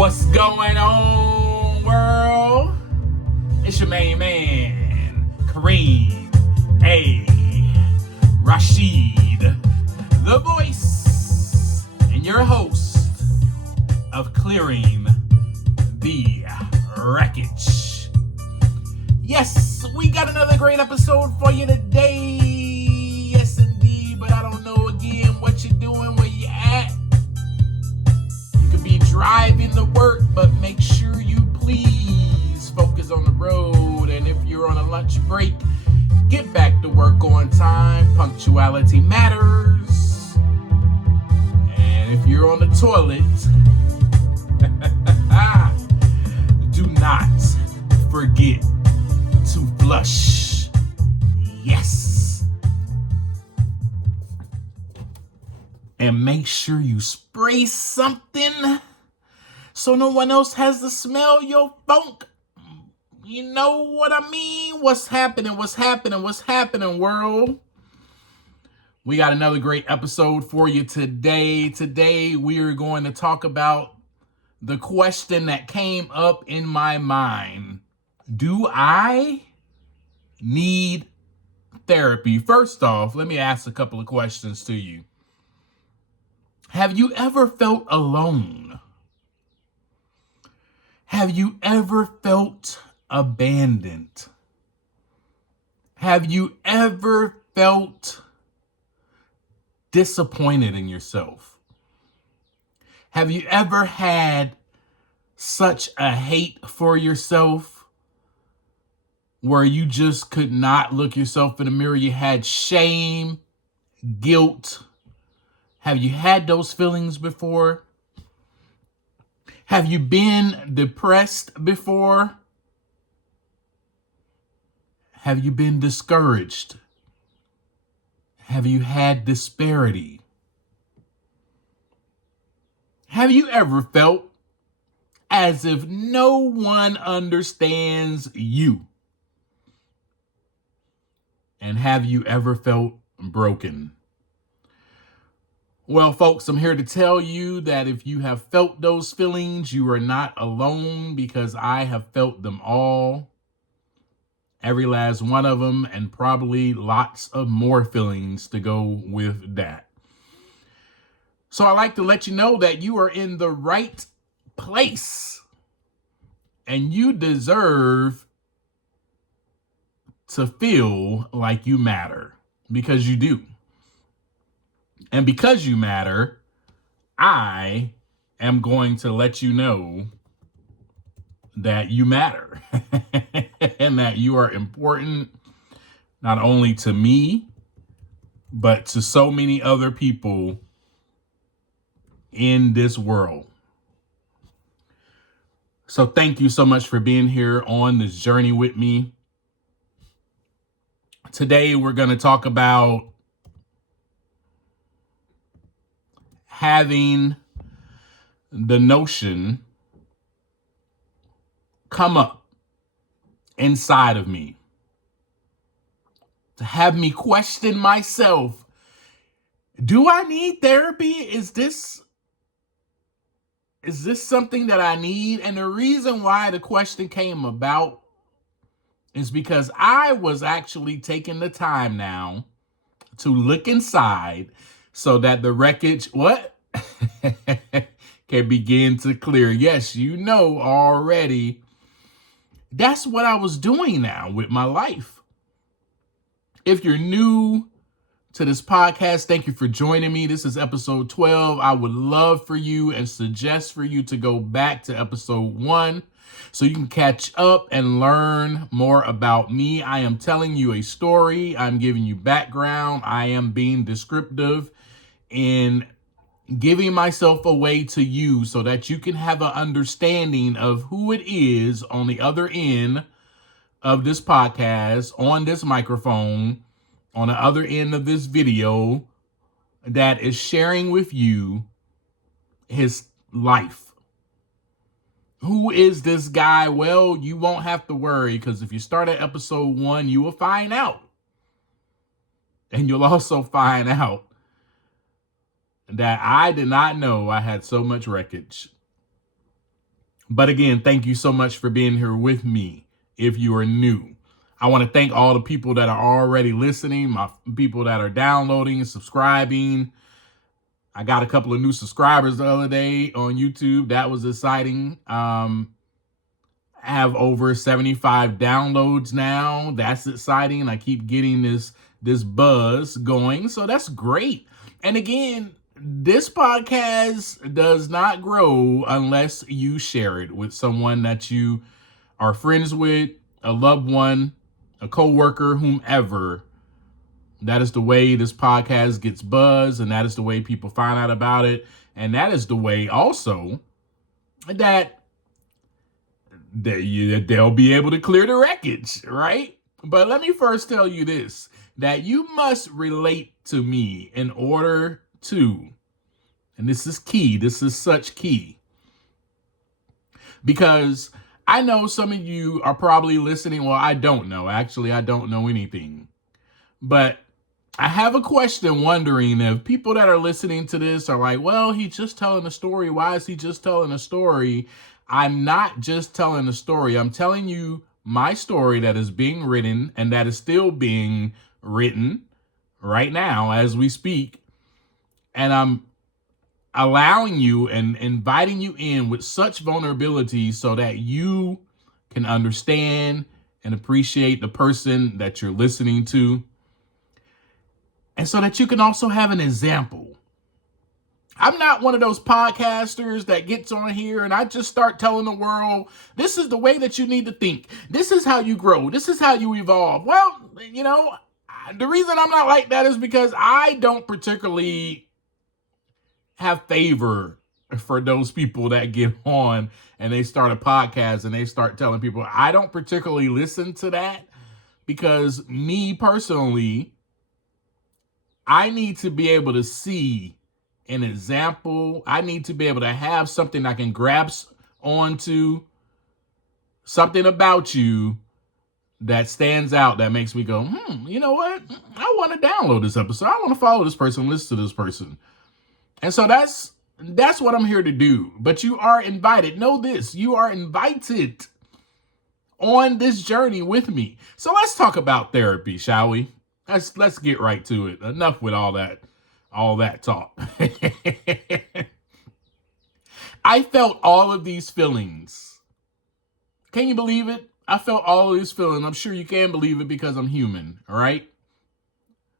What's going on, world? It's your main man, Kareem A. Rashid, the voice and your host of Clearing the Wreckage. Yes, we got another great episode for you today. Yes, indeed, but I don't know again what you're doing, where you at. Be driving to work, but make sure you please focus on the road. And if you're on a lunch break, get back to work on time. Punctuality matters. And if you're on the toilet, do not forget to flush. Yes. And make sure you spray something so no one else has to smell your funk. You know what I mean? What's happening, world? We got another great episode for you today. Today, we are going to talk about the question that came up in my mind. Do I need therapy? First off, let me ask a couple of questions to you. Have you ever felt alone? Have you ever felt abandoned? Have you ever felt disappointed in yourself? Have you ever had such a hate for yourself where you just could not look yourself in the mirror? You had shame, guilt. Have you had those feelings before? Have you been depressed before? Have you been discouraged? Have you had disparity? Have you ever felt as if no one understands you? And have you ever felt broken? Well, folks, I'm here to tell you that if you have felt those feelings, you are not alone, because I have felt them all, every last one of them, and probably lots of more feelings to go with that. So I like to let you know that you are in the right place and you deserve to feel like you matter, because you do. And because you matter, I am going to let you know that you matter and that you are important, not only to me, but to so many other people in this world. So thank you so much for being here on this journey with me. Today, we're going to talk about having the notion come up inside of me to have me question myself. Do I need therapy? Is this something that I need? And the reason why the question came about is because I was actually taking the time now to look inside so that the wreckage, can begin to clear. Yes, you know already. That's what I was doing now with my life. If you're new to this podcast, thank you for joining me. This is episode 12. I would love for you and suggest for you to go back to episode 1 so you can catch up and learn more about me. I am telling you a story. I'm giving you background. I am being descriptive in giving myself away to you so that you can have an understanding of who it is on the other end of this podcast, on this microphone, on the other end of this video, that is sharing with you his life. Who is this guy? Well, you won't have to worry, because if you start at episode 1, you will find out. And you'll also find out that I did not know I had so much wreckage. But again, thank you so much for being here with me. If you are new, I want to thank all the people that are already listening, my people that are downloading and subscribing. I got a couple of new subscribers the other day on YouTube. That was exciting. I have over 75 downloads now. That's exciting. I keep getting this buzz going. So that's great. And again, this podcast does not grow unless you share it with someone that you are friends with, a loved one, a coworker, whomever. That is the way this podcast gets buzz, and that is the way people find out about it. And that is the way also that they'll be able to clear the wreckage, right? But let me first tell you this, that you must relate to me in order to, and this is key, this is such key, because I know some of you are probably listening. Well, I don't know. Actually, I don't know anything. But I have a question wondering if people that are listening to this are like, well, he's just telling a story. Why is he just telling a story? I'm not just telling a story. I'm telling you my story that is being written and that is still being written right now as we speak. And I'm allowing you and inviting you in with such vulnerability so that you can understand and appreciate the person that you're listening to. And so that you can also have an example. I'm not one of those podcasters that gets on here and I just start telling the world, this is the way that you need to think. This is how you grow. This is how you evolve. Well, you know, the reason I'm not like that is because I don't particularly have favor for those people that get on and they start a podcast and they start telling people. I don't particularly listen to that because me personally, I need to be able to see an example. I need to be able to have something I can grasp onto, something about you that stands out that makes me go, you know what? I want to download this episode. I want to follow this person, listen to this person. And so that's what I'm here to do. But you are invited. Know this, you are invited on this journey with me. So let's talk about therapy, shall we? Let's get right to it. Enough with all that talk. I felt all of these feelings. Can you believe it? I felt all of these feelings. I'm sure you can believe it because I'm human, all right?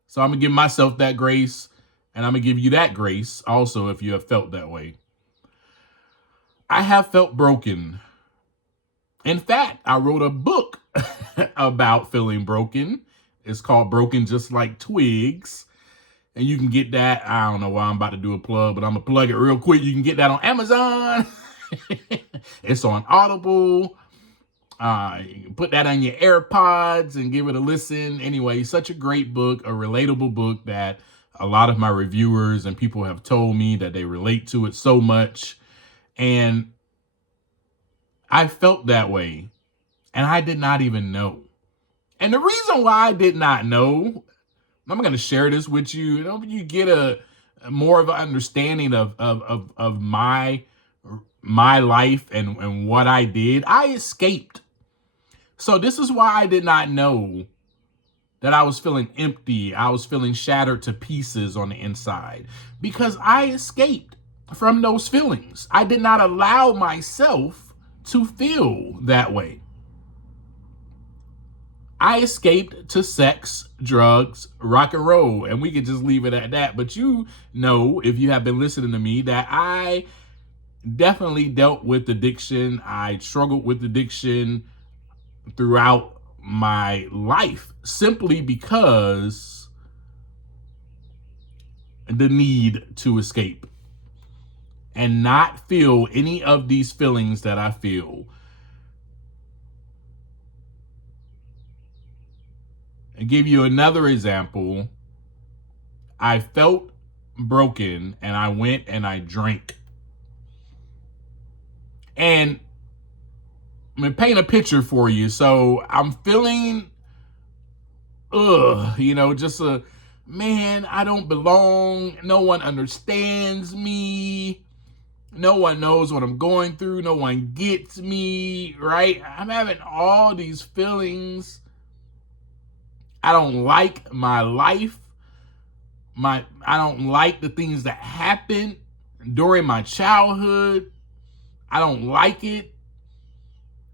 So I'm going to give myself that grace, and I'm going to give you that grace also if you have felt that way. I have felt broken. In fact, I wrote a book about feeling broken. It's called Broken Just Like Twigs. And you can get that. I don't know why I'm about to do a plug, but I'm going to plug it real quick. You can get that on Amazon. It's on Audible. You can put that on your AirPods and give it a listen. Anyway, such a great book, a relatable book that a lot of my reviewers and people have told me that they relate to it so much. And I felt that way. And I did not even know. And the reason why I did not know, I'm going to share this with you. You get a more of an understanding of my life and what I did. I escaped. So this is why I did not know that I was feeling empty. I was feeling shattered to pieces on the inside because I escaped from those feelings. I did not allow myself to feel that way. I escaped to sex, drugs, rock and roll, and we could just leave it at that. But you know, if you have been listening to me, that I definitely dealt with addiction. I struggled with addiction throughout my life simply because the need to escape and not feel any of these feelings that I feel. And give you another example. I felt broken and I went and I drank. And I'm going to paint a picture for you. So I'm feeling, just man, I don't belong. No one understands me. No one knows what I'm going through. No one gets me, right? I'm having all these feelings. I don't like my life. I don't like the things that happened during my childhood. I don't like it.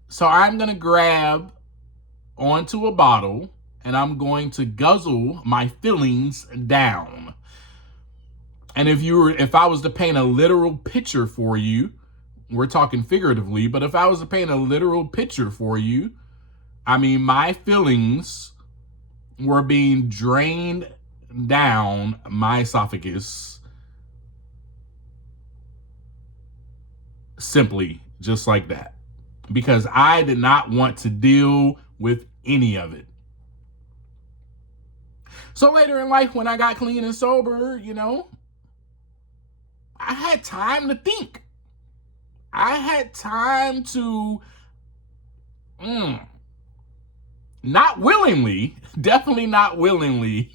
So I'm going to grab onto a bottle and I'm going to guzzle my feelings down. And if I was to paint a literal picture for you, we're talking figuratively, but if I was to paint a literal picture for you, I mean, my feelings were being drained down my esophagus, simply just like that, because I did not want to deal with any of it. So later in life, when I got clean and sober, I had time to think. I had time to, not willingly, definitely not willingly,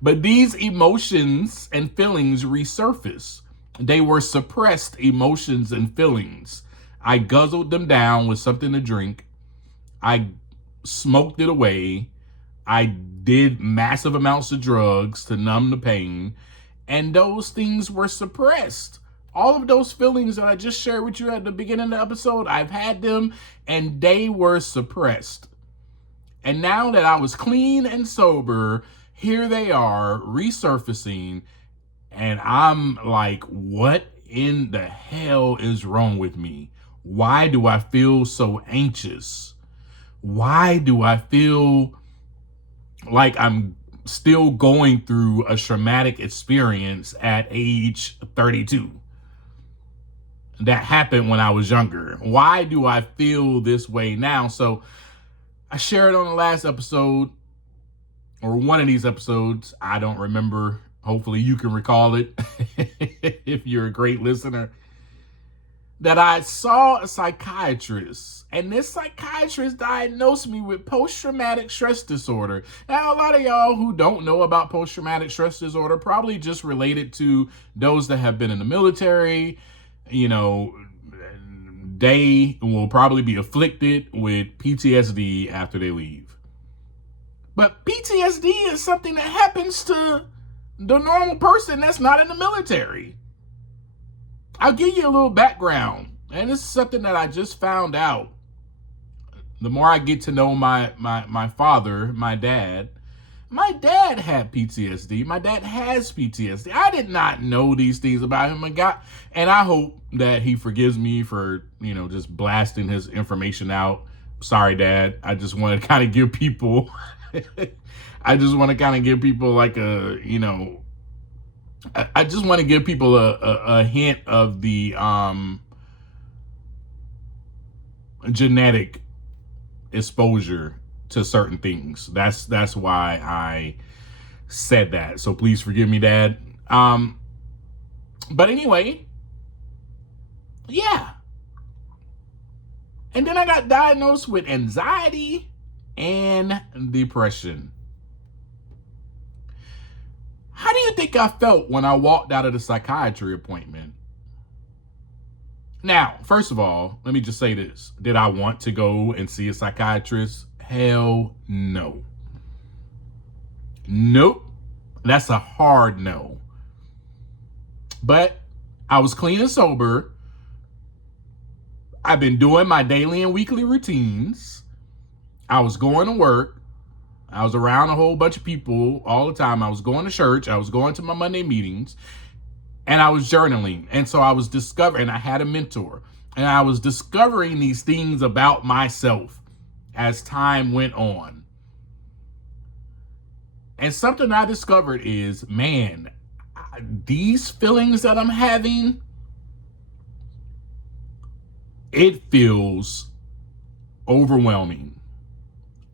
but these emotions and feelings resurface. They were suppressed emotions and feelings. I guzzled them down with something to drink. I smoked it away. I did massive amounts of drugs to numb the pain, and those things were suppressed. All of those feelings that I just shared with you at the beginning of the episode, I've had them, and they were suppressed. And now that I was clean and sober, here they are resurfacing, and I'm like, what in the hell is wrong with me? Why do I feel so anxious? Why do I feel like I'm still going through a traumatic experience at age 32 that happened when I was younger? Why do I feel this way now? So I shared on the last episode, or one of these episodes, I don't remember. Hopefully you can recall it if you're a great listener, that I saw a psychiatrist, and this psychiatrist diagnosed me with post-traumatic stress disorder. Now, a lot of y'all who don't know about post-traumatic stress disorder probably just relate it to those that have been in the military. They will probably be afflicted with PTSD after they leave. But PTSD is something that happens to the normal person that's not in the military. I'll give you a little background, and this is something that I just found out. The more I get to know my father, my dad had PTSD. My dad has PTSD. I did not know these things about him, and I hope that he forgives me for, just blasting his information out. Sorry, Dad. I just want to kind of give people, I just want to kind of give people like I just want to give people a hint of the genetic exposure to certain things. That's why I said that. So please forgive me, Dad. But anyway, yeah. And then I got diagnosed with anxiety and depression. How do you think I felt when I walked out of the psychiatry appointment? Now, first of all, let me just say this. Did I want to go and see a psychiatrist? Hell no. Nope. That's a hard no. But I was clean and sober. I've been doing my daily and weekly routines. I was going to work. I was around a whole bunch of people all the time. I was going to church. I was going to my Monday meetings. And I was journaling. And so I was discovering, I had a mentor. And I was discovering these things about myself as time went on. And something I discovered is, man, these feelings that I'm having, it feels overwhelming.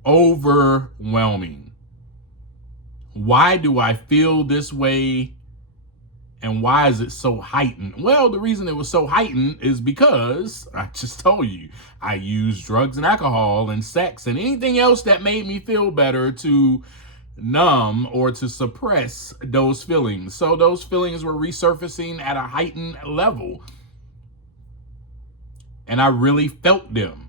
Overwhelming. Why do I feel this way? And why is it so heightened? Well, the reason it was so heightened is because, I just told you, I used drugs and alcohol and sex and anything else that made me feel better to numb or to suppress those feelings. So those feelings were resurfacing at a heightened level. And I really felt them.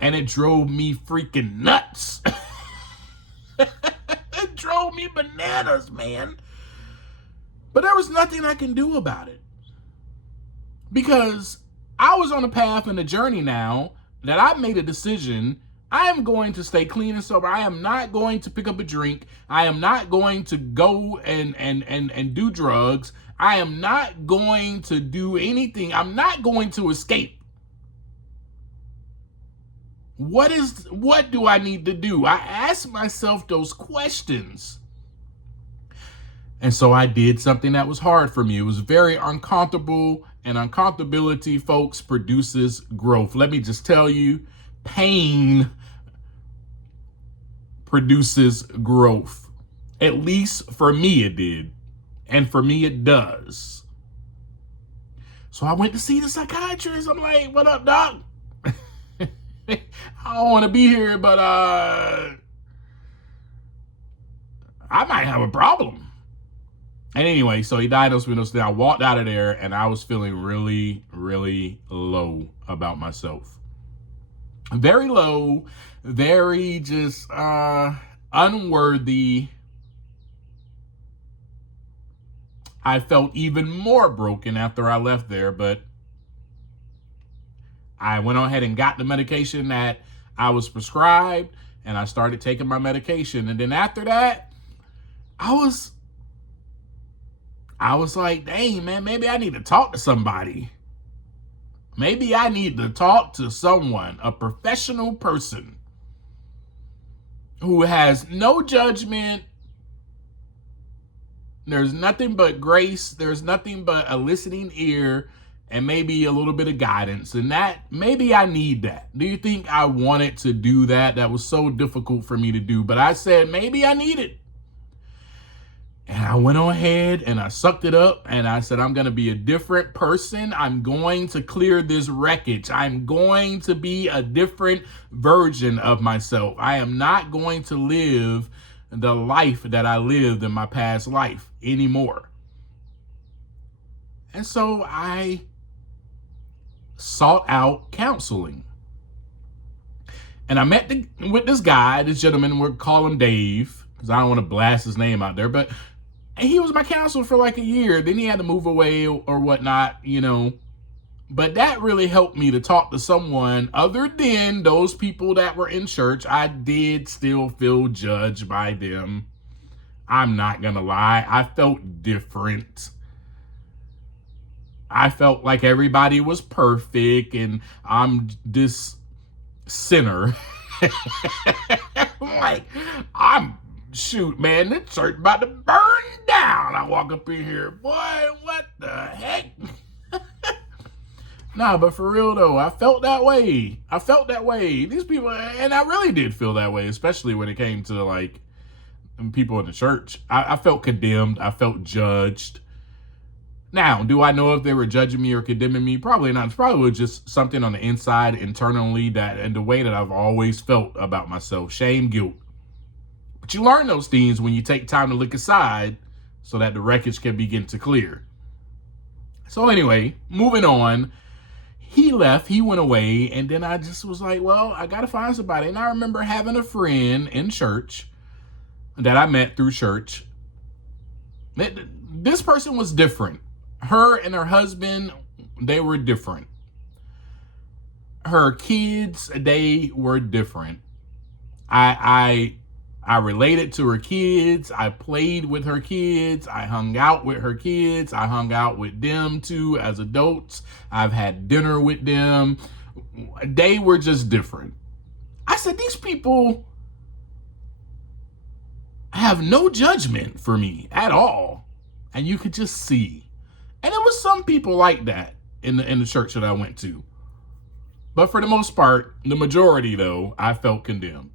And it drove me freaking nuts. It drove me bananas, man. But there was nothing I can do about it. Because I was on a path and a journey now that I made a decision. I am going to stay clean and sober. I am not going to pick up a drink. I am not going to go and do drugs. I am not going to do anything. I'm not going to escape. What do I need to do? I asked myself those questions. And so I did something that was hard for me. It was very uncomfortable, and uncomfortability, folks, produces growth. Let me just tell you, pain produces growth. At least for me it did. And for me it does. So I went to see the psychiatrist. I'm like, what up, doc? I don't want to be here, but I might have a problem. And anyway, so he diagnosed me. I walked out of there and I was feeling really, really low about myself. Very low, very just unworthy. I felt even more broken after I left there, but I went on ahead and got the medication that I was prescribed, and I started taking my medication. And then after that, I was like, dang, man, maybe I need to talk to somebody. Maybe I need to talk to someone, a professional person who has no judgment. There's nothing but grace. There's nothing but a listening ear and maybe a little bit of guidance. And that, maybe I need that. Do you think I wanted to do that? That was so difficult for me to do. But I said, maybe I need it. And I went on ahead and I sucked it up and I said, I'm going to be a different person. I'm going to clear this wreckage. I'm going to be a different version of myself. I am not going to live the life that I lived in my past life anymore. And so I sought out counseling. And I met with this guy, this gentleman, we'll call him Dave, because I don't want to blast his name out there, but he was my counselor for like a year. Then he had to move away or whatnot, you know. But that really helped me to talk to someone other than those people that were in church. I did still feel judged by them. I'm not going to lie. I felt different. I felt like everybody was perfect and I'm this sinner. Shoot, man, the church about to burn down. I walk up in here, boy, what the heck? Nah, but for real though, I felt that way. These people, and I really did feel that way, especially when it came to like people in the church. I felt condemned. I felt judged. Now, do I know if they were judging me or condemning me? Probably not. It's probably just something on the inside, internally, that and the way that I've always felt about myself. Shame, guilt. But you learn those things when you take time to look aside so that the wreckage can begin to clear. So anyway, moving on. He left, he went away, and then I just was like, well, I got to find somebody. And I remember having a friend in church that I met through church. This person was different. Her and her husband, they were different. Her kids, they were different. I related to her kids. I played with her kids. I hung out with her kids. I hung out with them too as adults. I've had dinner with them. They were just different. I said, these people have no judgment for me at all. And you could just see. And there was some people like that in the church that I went to. But for the most part, the majority though, I felt condemned.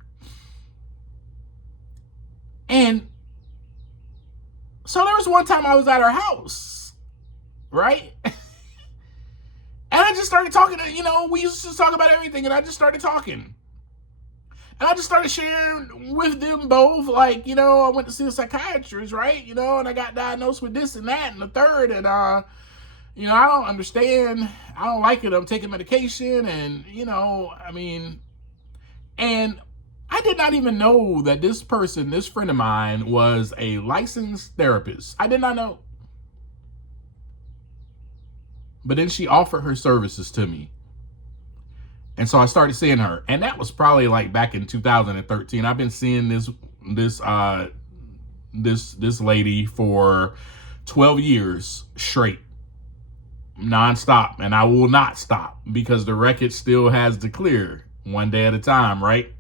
And so there was one time I was at her house, right? And I just started talking to, we used to talk about everything, and I just started talking. And I just started sharing with them both, like, I went to see a psychiatrist, right? And I got diagnosed with this and that and the third. And, I don't understand. I don't like it. I'm taking medication. And, and I did not even know that this friend of mine, was a licensed therapist. I did not know. But then she offered her services to me. And so I started seeing her. And that was probably like back in 2013. I've been seeing this lady for 12 years straight, nonstop. And I will not stop, because the wreckage still has to clear one day at a time, right?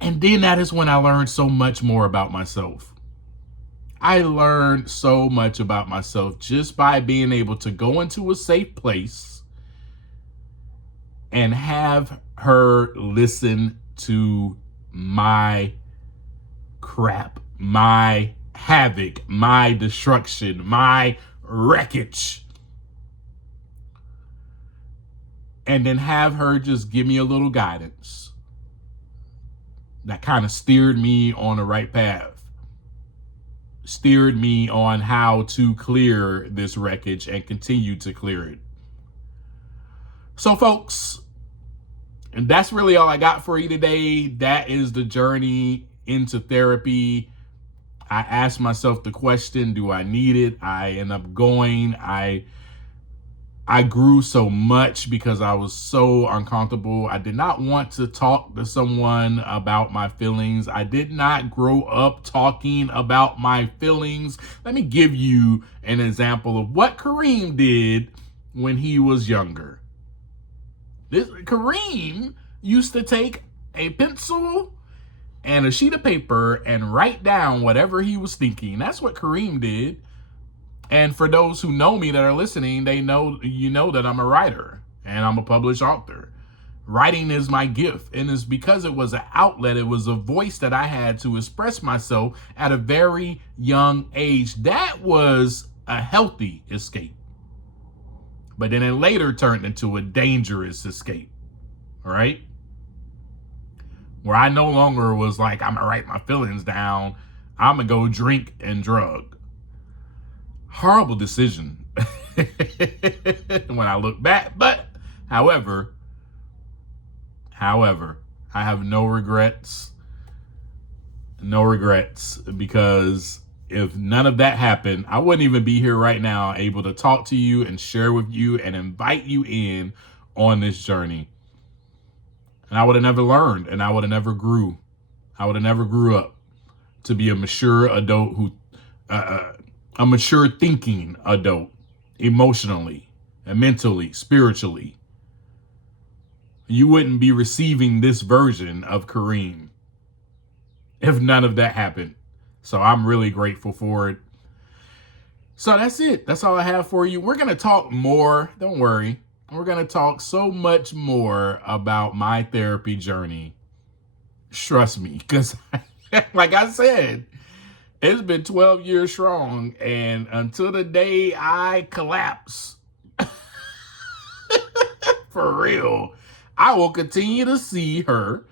And then that is when I learned so much more about myself. I learned so much about myself just by being able to go into a safe place and have her listen to my crap, my havoc, my destruction, my wreckage. And then have her just give me a little guidance that kind of steered me on the right path, steered me on how to clear this wreckage and continue to clear it. So, folks, and that's really all I got for you today. That is the journey into therapy. I asked myself the question, do I need it? I end up going. I grew so much because I was so uncomfortable. I did not want to talk to someone about my feelings. I did not grow up talking about my feelings. Let me give you an example of what Kareem did when he was younger. Kareem used to take a pencil and a sheet of paper and write down whatever he was thinking. That's what Kareem did. And for those who know me that are listening, they know that I'm a writer and I'm a published author. Writing is my gift, and it's because it was an outlet. It was a voice that I had to express myself at a very young age. That was a healthy escape. But then it later turned into a dangerous escape, all right? Where I no longer was like, I'm going to write my feelings down. I'm going to go drink and drug. Horrible decision when I look back. But, however, I have no regrets. No regrets, because if none of that happened, I wouldn't even be here right now able to talk to you and share with you and invite you in on this journey. And I would have never learned, and I would have never grew. I would have never grew up to be a mature adult a mature thinking adult, emotionally and mentally, spiritually. You wouldn't be receiving this version of Kareem if none of that happened. So I'm really grateful for it. So that's it. That's all I have for you. We're going to talk more. Don't worry. We're going to talk so much more about my therapy journey. Trust me, because like I said, it's been 12 years strong, and until the day I collapse, for real, I will continue to see her.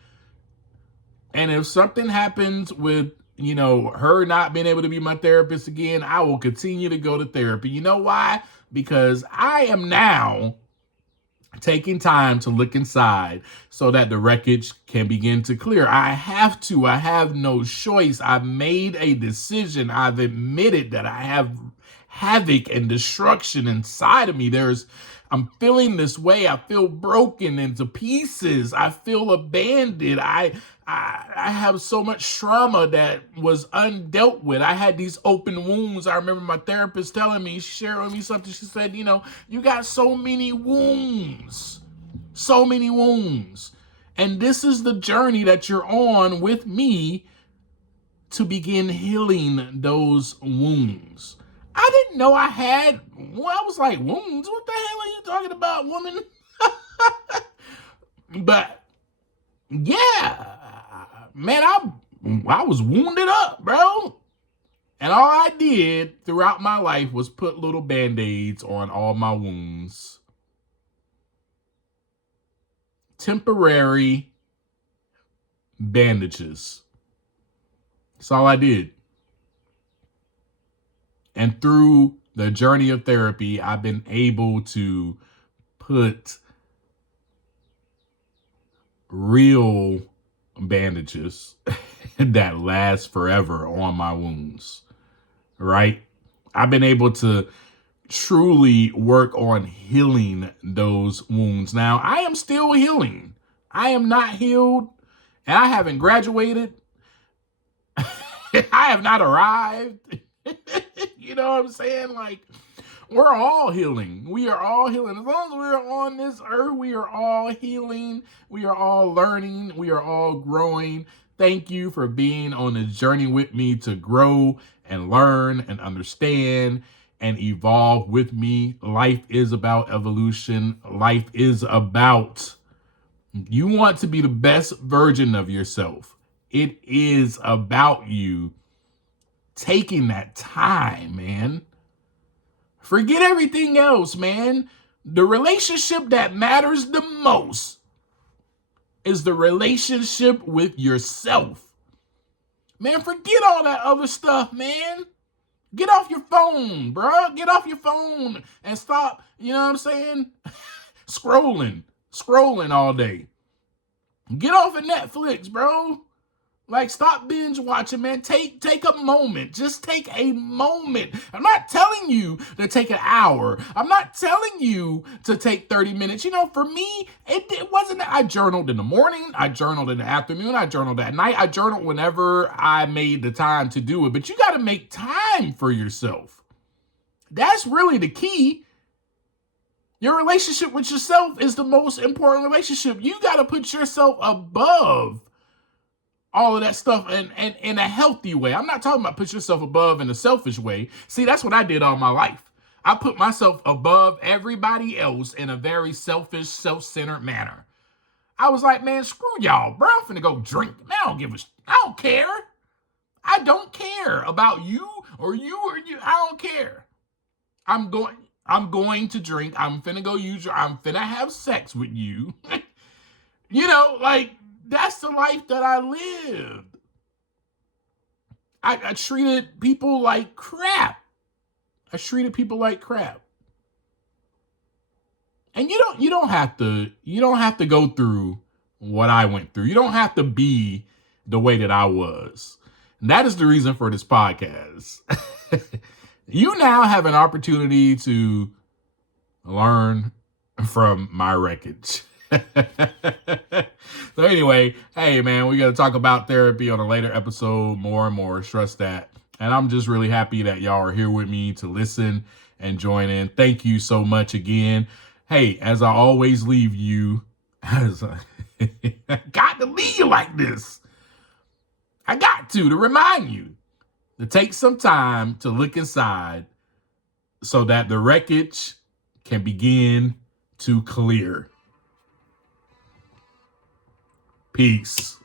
And if something happens with, her not being able to be my therapist again, I will continue to go to therapy. You know why? Because I am now taking time to look inside so that the wreckage can begin to clear. I have to. I have no choice. I've made a decision. I've admitted that I have havoc and destruction inside of me. I'm feeling this way. I feel broken into pieces. I feel abandoned. I have so much trauma that was undealt with. I had these open wounds. I remember my therapist telling me, sharing with me something. She said, you got so many wounds. So many wounds. And this is the journey that you're on with me to begin healing those wounds. I didn't know I had, I was like, wounds? What the hell are you talking about, woman? But yeah, man, I was wounded up, bro. And all I did throughout my life was put little Band-Aids on all my wounds. Temporary, bandages. That's all I did. And through the journey of therapy, I've been able to put real bandages that last forever on my wounds, right? I've been able to truly work on healing those wounds. Now, I am still healing. I am not healed, and I haven't graduated. I have not arrived. You know what I'm saying? Like, we're all healing. We are all healing. As long as we're on this earth, we are all healing. We are all learning. We are all growing. Thank you for being on the journey with me to grow and learn and understand and evolve with me. Life is about evolution. Life is about, you want to be the best version of yourself. It is about you taking that time, man. Forget everything else, man. The relationship that matters the most is the relationship with yourself. Man, forget all that other stuff, man. Get off your phone, bro. Get off your phone and stop, you know what I'm saying? Scrolling all day. Get off of Netflix, bro. Like, stop binge watching, man. Take a moment. Just take a moment. I'm not telling you to take an hour. I'm not telling you to take 30 minutes. You know, for me, it wasn't that I journaled in the morning. I journaled in the afternoon. I journaled at night. I journaled whenever I made the time to do it. But you got to make time for yourself. That's really the key. Your relationship with yourself is the most important relationship. You got to put yourself above all of that stuff in a healthy way. I'm not talking about put yourself above in a selfish way. See, that's what I did all my life. I put myself above everybody else in a very selfish, self-centered manner. I was like, man, screw y'all, bro. I'm finna go drink. Man, I don't care. I don't care about you or you. I don't care. I'm going to drink. I'm finna go I'm finna have sex with you. You know, like, that's the life that I lived. I treated people like crap. And you don't have to go through what I went through. You don't have to be the way that I was. And that is the reason for this podcast. You now have an opportunity to learn from my wreckage. So anyway, hey man, we got to talk about therapy on a later episode more and more. Trust that. And I'm just really happy that y'all are here with me to listen and join in. Thank you so much again. Hey, as I always leave you, I got to leave you like this. I got to remind you to take some time to look inside so that the wreckage can begin to clear. Peace.